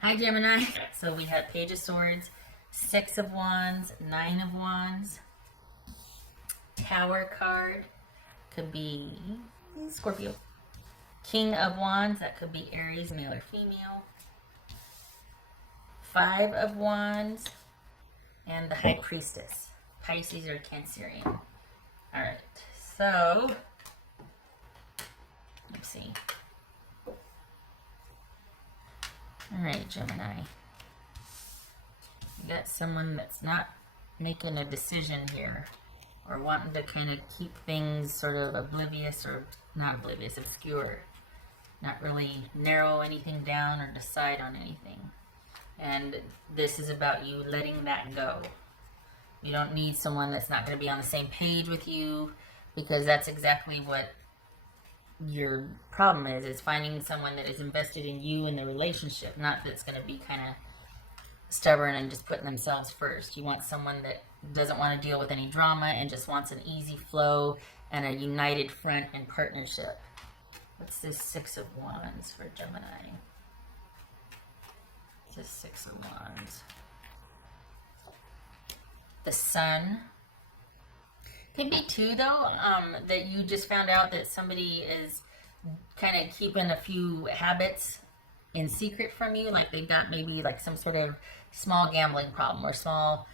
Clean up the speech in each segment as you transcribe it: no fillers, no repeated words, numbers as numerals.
Hi, Gemini. So we have Page of Swords, Six of Wands, Nine of Wands, Tower card, could be Scorpio. King of Wands, that could be Aries, male or female. Five of Wands, and the High Priestess, Pisces or Cancerian. All right, so let's see. All right, Gemini. You got someone that's not making a decision here, or wanting to kind of keep things sort of oblivious, or not oblivious, obscure. Not really narrow anything down or decide on anything. And this is about you letting that go. You don't need someone that's not going to be on the same page with you, because that's exactly what your problem is finding someone that is invested in you and the relationship, not that's going to be kind of stubborn and just putting themselves first. You want someone that doesn't want to deal with any drama and just wants an easy flow and a united front and partnership. What's this Six of Wands for Gemini? This Six of Wands. The Sun. Could be too, though, that you just found out that somebody is kind of keeping a few habits in secret from you. Like they've got maybe like some sort of small gambling problem, or small,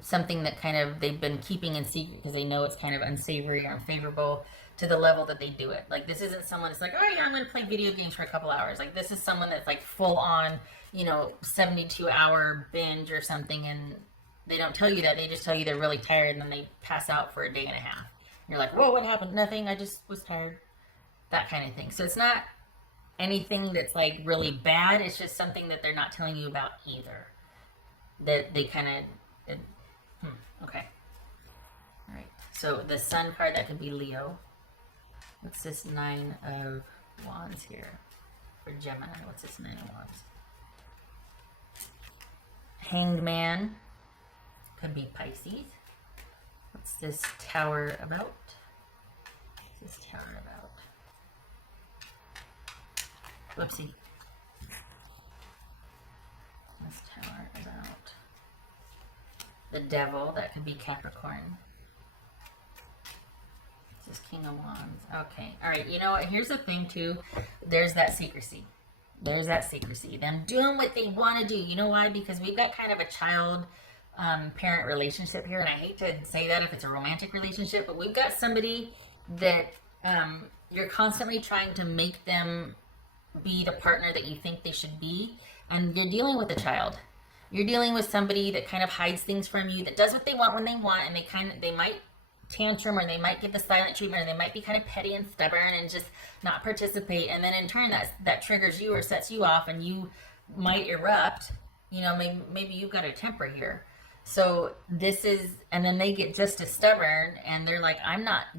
something that kind of they've been keeping in secret because they know it's kind of unsavory or unfavorable to the level that they do it. Like this isn't someone that's like, oh yeah, I'm going to play video games for a couple hours. Like this is someone that's like full on, 72-hour binge or something, and they don't tell you that. They just tell you they're really tired, and then they pass out for a day and a half. You're like, whoa, what happened? Nothing. I just was tired. That kind of thing. So it's not anything that's like really bad. It's just something that they're not telling you about either. That they kind of, okay. All right. So the Sun card, that could be Leo. What's this Nine of Wands here for Gemini? What's this Nine of Wands? Hanged Man. Could be Pisces. What's this Tower about? What's this Tower about? Whoopsie. This Tower about the Devil. That could be Capricorn. This is King of Wands. Okay. All right. You know what? Here's the thing, too. There's that secrecy. There's that secrecy. Them doing what they want to do. You know why? Because we've got kind of a child parent relationship here, and I hate to say that if it's a romantic relationship, but we've got somebody that you're constantly trying to make them be the partner that you think they should be, and you're dealing with a child. You're dealing with somebody that kind of hides things from you, that does what they want when they want, and they might tantrum, or they might give the silent treatment, or they might be kind of petty and stubborn and just not participate, and then in turn that triggers you or sets you off, and you might erupt. Maybe you've got a temper here. So this is, and then they get just as stubborn, and they're like,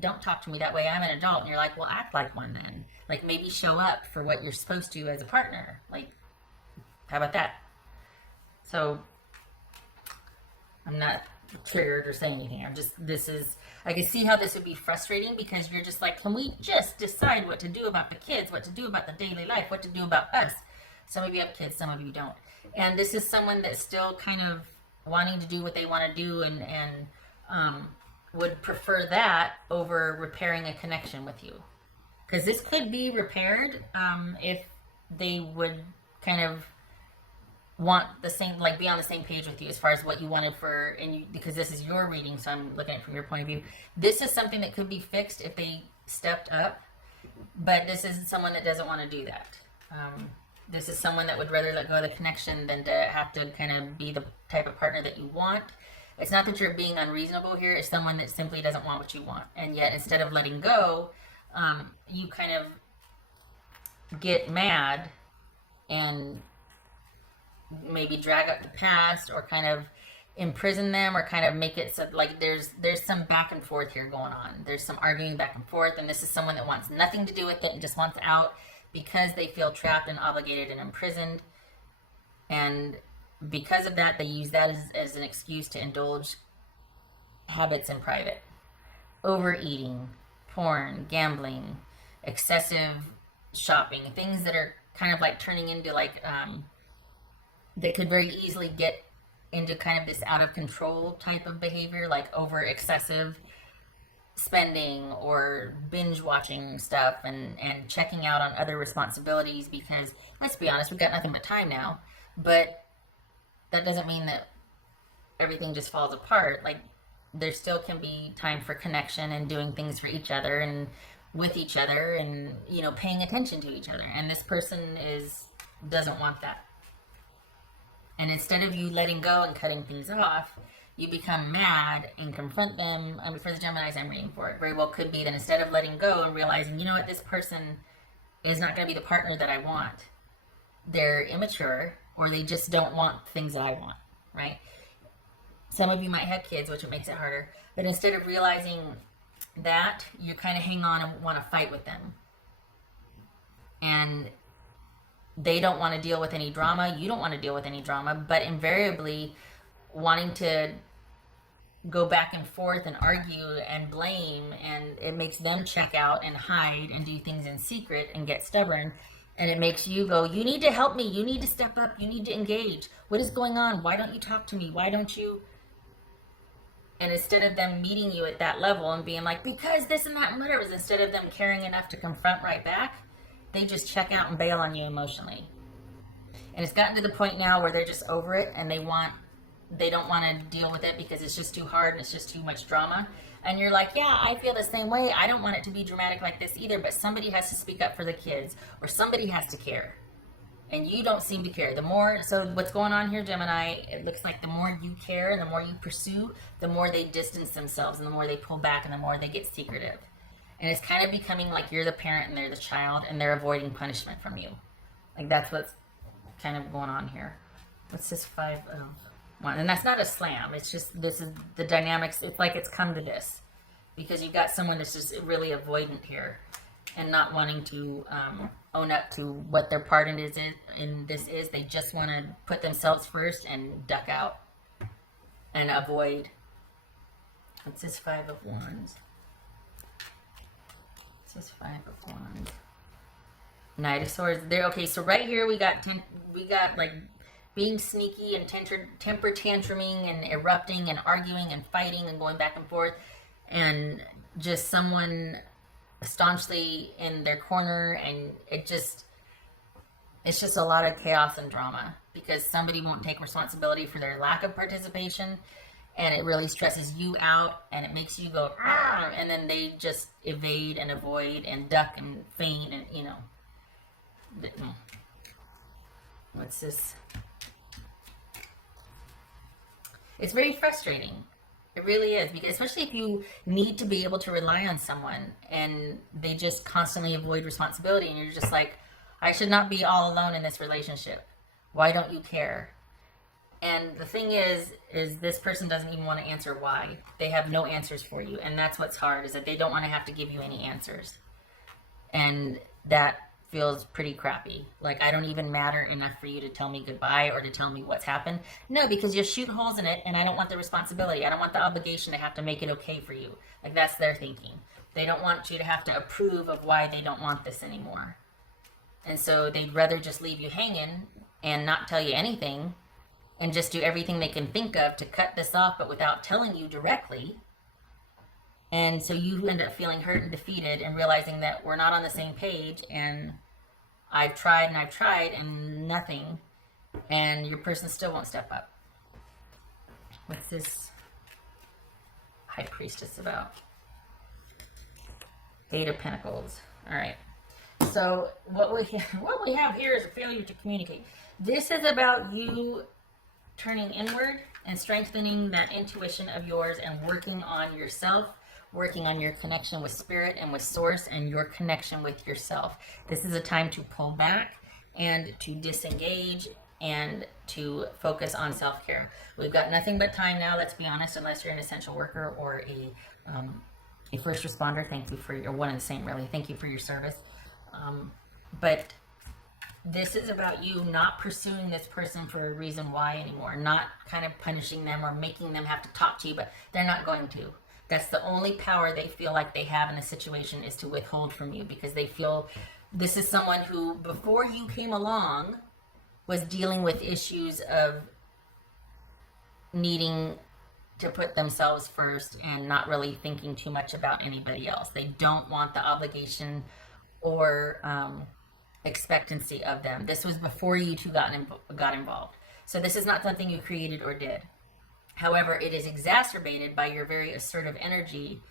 don't talk to me that way, I'm an adult. And you're like, well, act like one then. Like, maybe show up for what you're supposed to as a partner. Like, how about that? So, I'm not triggered or saying anything. I can see how this would be frustrating, because you're just like, can we just decide what to do about the kids, what to do about the daily life, what to do about us? Some of you have kids, some of you don't. And this is someone that's still kind of wanting to do what they want to do, and would prefer that over repairing a connection with you. Because this could be repaired if they would kind of want the same, like be on the same page with you as far as what you wanted for, because this is your reading, so I'm looking at it from your point of view. This is something that could be fixed if they stepped up, but this is someone that doesn't want to do that. This is someone that would rather let go of the connection than to have to kind of be the type of partner that you want. It's not that you're being unreasonable here. It's someone that simply doesn't want what you want. And yet, instead of letting go, you kind of get mad and maybe drag up the past, or kind of imprison them, or kind of make it so, like there's some back and forth here going on. There's some arguing back and forth, and this is someone that wants nothing to do with it and just wants out, because they feel trapped and obligated and imprisoned. And because of that, they use that as an excuse to indulge habits in private. Overeating, porn, gambling, excessive shopping, things that are kind of like turning into like they could very easily get into kind of this out of control type of behavior, like over excessive spending or binge watching stuff and checking out on other responsibilities, because let's be honest, we've got nothing but time now. But that doesn't mean that everything just falls apart. Like, there still can be time for connection and doing things for each other and with each other, and paying attention to each other. And this person doesn't want that. And instead of you letting go and cutting things off, you become mad and confront them. I mean, for the Geminis I'm reading for, it very well could be that instead of letting go and realizing, you know what, this person is not going to be the partner that I want. They're immature, or they just don't want things that I want, right? Some of you might have kids, which makes it harder. But instead of realizing that, you kind of hang on and want to fight with them. And they don't want to deal with any drama. You don't want to deal with any drama. But invariably, wanting to go back and forth and argue and blame, and it makes them check out and hide and do things in secret and get stubborn. And it makes you go, you need to help me. You need to step up. You need to engage. What is going on? Why don't you talk to me? Why don't you? And instead of them meeting you at that level and being like, because this and that and whatever, instead of them caring enough to confront right back, they just check out and bail on you emotionally. And it's gotten to the point now where they're just over it, and they don't want to deal with it because it's just too hard and it's just too much drama. And you're like, yeah, I feel the same way. I don't want it to be dramatic like this either, but somebody has to speak up for the kids, or somebody has to care. And you don't seem to care. So what's going on here, Gemini, it looks like the more you care and the more you pursue, the more they distance themselves and the more they pull back and the more they get secretive. And it's kind of becoming like you're the parent and they're the child, and they're avoiding punishment from you. Like, that's what's kind of going on here. What's this 5 of 1? And that's not a slam. It's just, this is the dynamics. It's like it's come to this because you've got someone that's just really avoidant here and not wanting to own up to what their part in this is. They just want to put themselves first and duck out and avoid. What's this 5 of Wands? What's this 5 of Wands? Knight of Swords. There. Okay, so right here we got like being sneaky and temper tantruming and erupting and arguing and fighting and going back and forth, and just someone staunchly in their corner, and it's just a lot of chaos and drama because somebody won't take responsibility for their lack of participation, and it really stresses you out and it makes you go, and then they just evade and avoid and duck and feign, and what's this? It's very frustrating. It really is, because especially if you need to be able to rely on someone and they just constantly avoid responsibility, and you're just like, I should not be all alone in this relationship. Why don't you care? And the thing is this person doesn't even want to answer why. They have no answers for you, and that's what's hard, is that they don't want to have to give you any answers. And that feels pretty crappy. Like, I don't even matter enough for you to tell me goodbye or to tell me what's happened. No, because you'll shoot holes in it, and I don't want the responsibility. I don't want the obligation to have to make it okay for you. Like, that's their thinking. They don't want you to have to approve of why they don't want this anymore. And so they'd rather just leave you hanging and not tell you anything and just do everything they can think of to cut this off, but without telling you directly. And so you end up feeling hurt and defeated and realizing that we're not on the same page, and I've tried and nothing, and your person still won't step up. What's this High Priestess about? 8 of Pentacles. All right. So what we have here is a failure to communicate. This is about you turning inward and strengthening that intuition of yours and working on yourself, working on your connection with spirit and with source and your connection with yourself. This is a time to pull back and to disengage and to focus on self-care. We've got nothing but time now, let's be honest, unless you're an essential worker or a first responder. Thank you for your, one and the same really, thank you for your service. But this is about you not pursuing this person for a reason why anymore, not kind of punishing them or making them have to talk to you, but they're not going to. That's the only power they feel like they have in a situation, is to withhold from you, because they feel this is someone who, before you came along, was dealing with issues of needing to put themselves first and not really thinking too much about anybody else. They don't want the obligation or expectancy of them. This was before you two got involved. So this is not something you created or did. However, it is exacerbated by your very assertive energy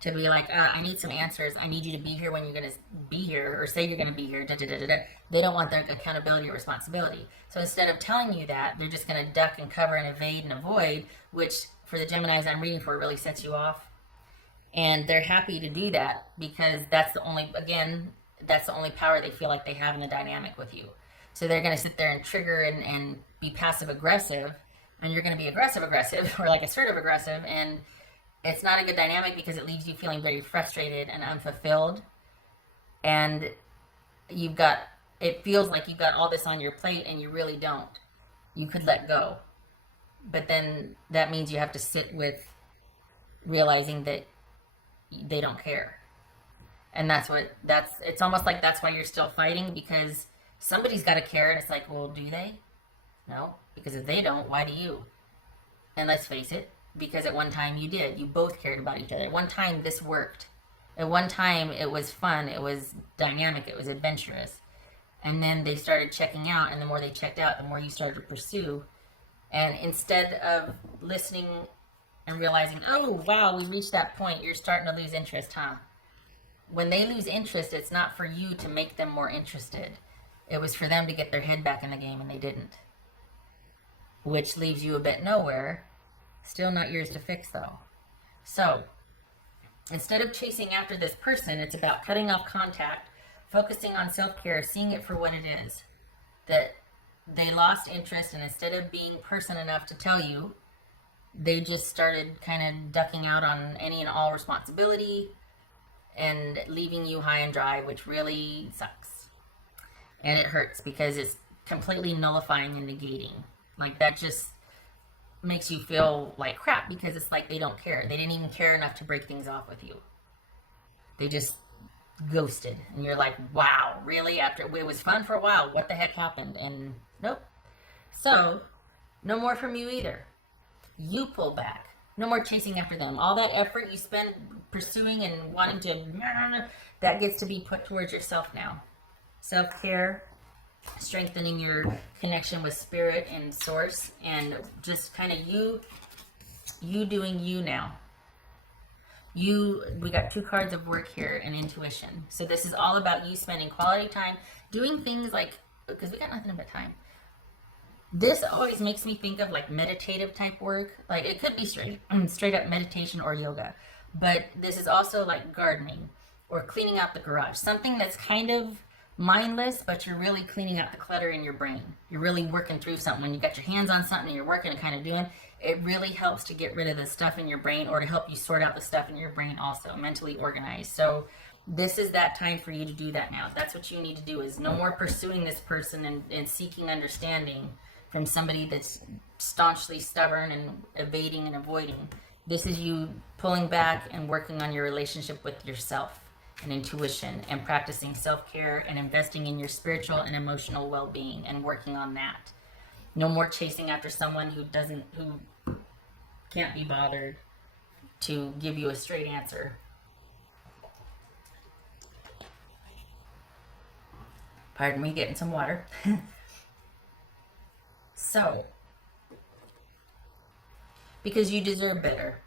to be like, I need some answers. I need you to be here when you're going to be here, or say you're going to be here. Da, da, da, da, da. They don't want their accountability or responsibility. So instead of telling you that, they're just going to duck and cover and evade and avoid, which for the Geminis I'm reading for really sets you off. And they're happy to do that because that's the only, again, that's the only power they feel like they have in the dynamic with you. So they're going to sit there and trigger and be passive aggressive, and you're going to be aggressive or like assertive aggressive, and it's not a good dynamic because it leaves you feeling very frustrated and unfulfilled. And it feels like you've got all this on your plate and you really don't. You could let go. But then that means you have to sit with realizing that they don't care. And it's almost like that's why you're still fighting, because somebody's got to care. And it's like, well, do they? No, because if they don't, why do you? And let's face it, because at one time you did. You both cared about each other. At one time this worked. At one time it was fun. It was dynamic. It was adventurous. And then they started checking out, and the more they checked out, the more you started to pursue. And instead of listening and realizing, oh, wow, we reached that point, you're starting to lose interest, huh? When they lose interest, it's not for you to make them more interested. It was for them to get their head back in the game, and they didn't. Which leaves you a bit nowhere. Still not yours to fix, though. So, instead of chasing after this person, it's about cutting off contact, focusing on self-care, seeing it for what it is. That they lost interest, and instead of being person enough to tell you, they just started kind of ducking out on any and all responsibility and leaving you high and dry, which really sucks. And it hurts because it's completely nullifying and negating. Like, that just makes you feel like crap, because it's like they don't care. They didn't even care enough to break things off with you. They just ghosted, and you're like, wow, really? After it was fun for a while, what the heck happened? And nope. So no more from you either. You pull back. No more chasing after them. All that effort you spend pursuing and wanting to, that gets to be put towards yourself now. Self-care, strengthening your connection with spirit and source, and just kind of you doing you now. We got 2 cards of work here and intuition. So this is all about you spending quality time doing things like, because we got nothing but time. This always makes me think of like meditative type work. Like, it could be straight up meditation or yoga, but this is also like gardening or cleaning out the garage. Something that's kind of mindless, but you're really cleaning out the clutter in your brain. You're really working through something. When you got your hands on something and you're working and kind of doing, it really helps to get rid of the stuff in your brain, or to help you sort out the stuff in your brain also, mentally organized. So this is that time for you to do that now. That's what you need to do, is no more pursuing this person and seeking understanding from somebody that's staunchly stubborn and evading and avoiding. This is you pulling back and working on your relationship with yourself and intuition, and practicing self-care and investing in your spiritual and emotional well-being and working on that. No more chasing after someone who can't be bothered to give you a straight answer. Pardon me, getting some water. So, because you deserve better.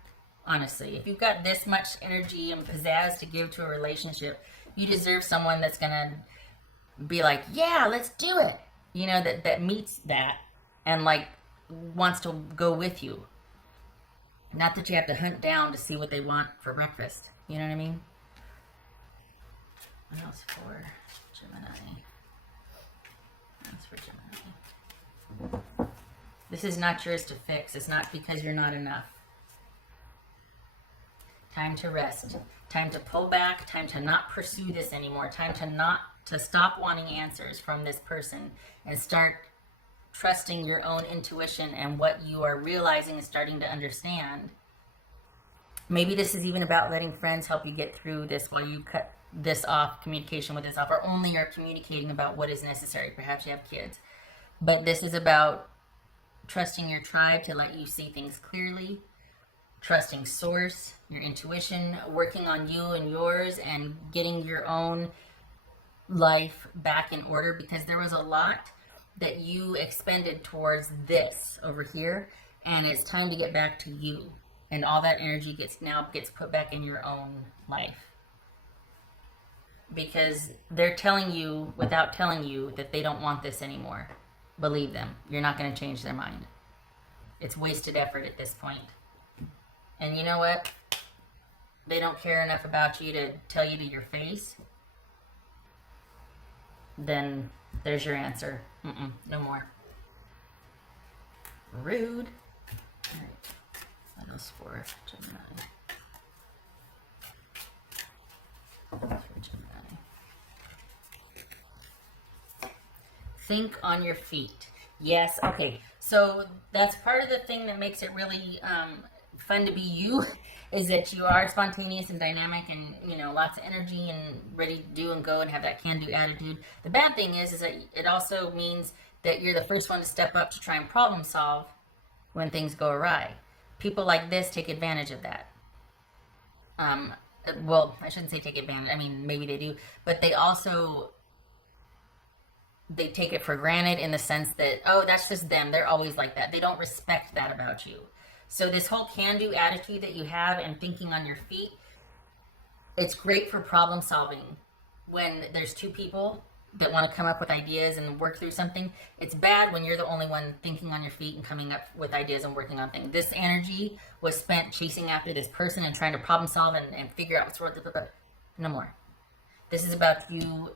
Honestly, if you've got this much energy and pizzazz to give to a relationship, you deserve someone that's gonna be like, yeah, let's do it. You know, that meets that and like wants to go with you. Not that you have to hunt down to see what they want for breakfast. You know what I mean? What else for Gemini? That's for Gemini. This is not yours to fix. It's not because you're not enough. Time to rest. Time to pull back. Time to not pursue this anymore. Time to stop wanting answers from this person and start trusting your own intuition and what you are realizing and starting to understand. Maybe this is even about letting friends help you get through this while you cut this off, communication with this off, or only are communicating about what is necessary. Perhaps you have kids. But this is about trusting your tribe to let you see things clearly, trusting source, your intuition, working on you and yours, and getting your own life back in order, because there was a lot that you expended towards this over here, and it's time to get back to you, and all that energy gets put back in your own life, because they're telling you without telling you that they don't want this anymore. Believe them, you're not going to change their mind. It's wasted effort at this point. And you know what? They don't care enough about you to tell you to your face. Then there's your answer. No more. Rude. All right. That was for Gemini. Think on your feet. Yes. Okay. So that's part of the thing that makes it really fun to be you, is that you are spontaneous and dynamic, and lots of energy and ready to do and go and have that can-do attitude. The bad thing is that it also means that you're the first one to step up to try and problem solve when things go awry. People like this take advantage of that. Well, I shouldn't say take advantage. I mean, maybe they do, but they take it for granted, in the sense that, oh, that's just them. They're always like that. They don't respect that about you. So this whole can-do attitude that you have and thinking on your feet, it's great for problem solving. When there's two people that want to come up with ideas and work through something, it's bad when you're the only one thinking on your feet and coming up with ideas and working on things. This energy was spent chasing after this person and trying to problem solve and figure out what's wrong. No more. This is about you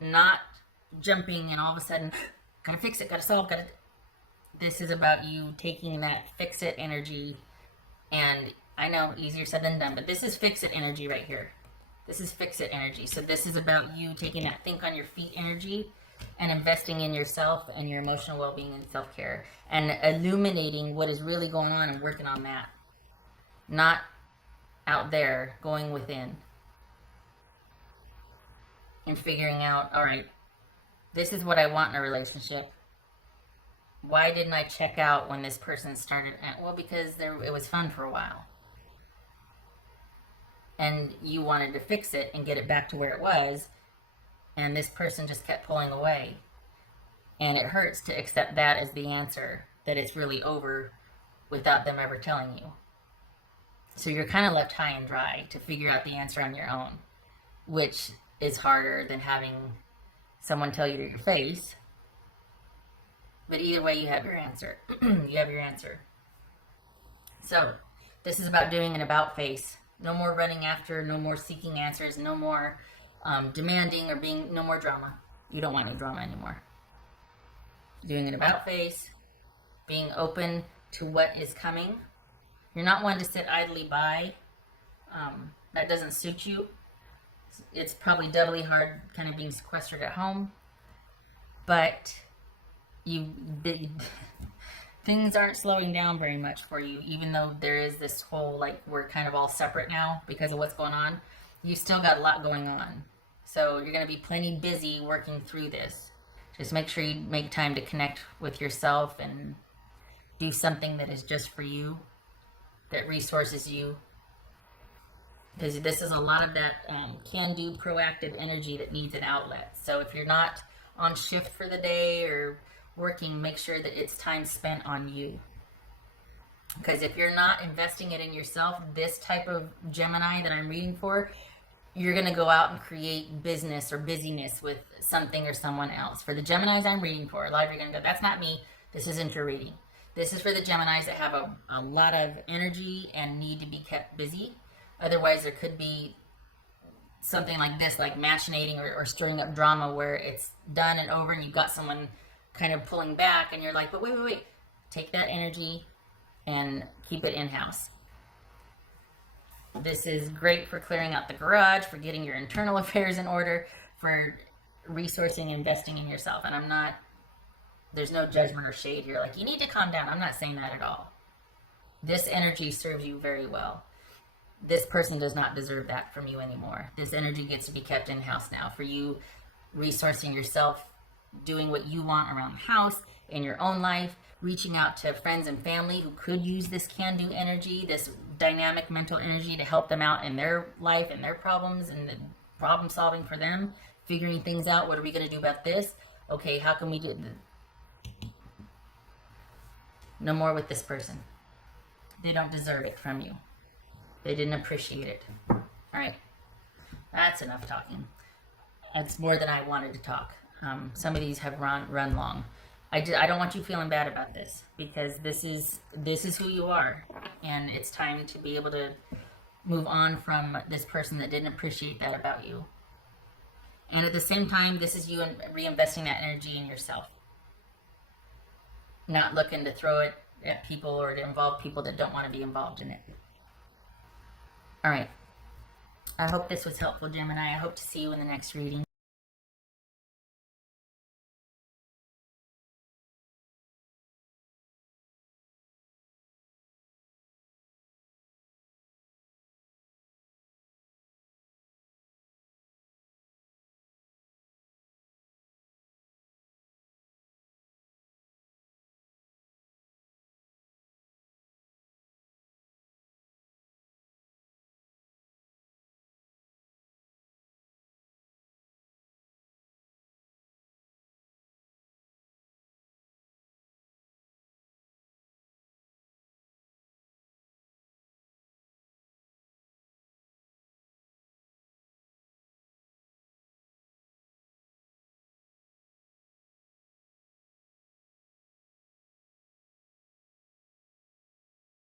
not jumping and all of a sudden, gotta fix it, gotta solve, This is about you taking that fix-it energy, and I know, easier said than done, but this is fix-it energy right here. This is fix-it energy. So this is about you taking that think on your feet energy and investing in yourself and your emotional well-being and self-care, and illuminating what is really going on and working on that. Not out there, going within. And figuring out, all right, this is what I want in a relationship. Why didn't I check out when this person started? Well, because it was fun for a while. And you wanted to fix it and get it back to where it was. And this person just kept pulling away. And it hurts to accept that as the answer, that it's really over without them ever telling you. So you're kind of left high and dry to figure out the answer on your own, which is harder than having someone tell you to your face. But either way, you have your answer. You have your answer. So this is about doing an about face. No more running after, no more seeking answers, no more demanding or no more drama. You don't want any drama anymore. Doing an about face, being open to what is coming. You're not one to sit idly by. That doesn't suit you. It's probably doubly hard kind of being sequestered at home. But things aren't slowing down very much for you, even though there is this whole, we're kind of all separate now because of what's going on. You still got a lot going on. So you're going to be plenty busy working through this. Just make sure you make time to connect with yourself and do something that is just for you, that resources you. Because this is a lot of that can-do proactive energy that needs an outlet. So if you're not on shift for the day or working, make sure that it's time spent on you. Because if you're not investing it in yourself, this type of Gemini that I'm reading for, you're going to go out and create business or busyness with something or someone else. For the Geminis I'm reading for, a lot of you are going to go, that's not me. This isn't your reading. This is for the Geminis that have a lot of energy and need to be kept busy. Otherwise, there could be something like this, like machinating or stirring up drama where it's done and over and you've got someone kind of pulling back and you're like, but wait. Take that energy and keep it in-house. This is great for clearing out the garage, for getting your internal affairs in order, for resourcing, investing in yourself. And there's no judgment or shade here. Like, you need to calm down. I'm not saying that at all. This energy serves you very well. This person does not deserve that from you anymore. This energy gets to be kept in-house now for you, resourcing yourself, doing what you want around the house, in your own life, reaching out to friends and family who could use this can-do energy, this dynamic mental energy to help them out in their life and their problems and the problem solving for them, figuring things out. What are we going to do about this? Okay, how can we do no more with this person? They don't deserve it from you. They didn't appreciate it. All right, that's enough talking. That's more than I wanted to talk. Some of these have run long. I don't want you feeling bad about this, because this is who you are, and it's time to be able to move on from this person that didn't appreciate that about you. And at the same time, this is you reinvesting that energy in yourself, not looking to throw it at people or to involve people that don't want to be involved in it. All right. I hope this was helpful, Gemini. I hope to see you in the next reading.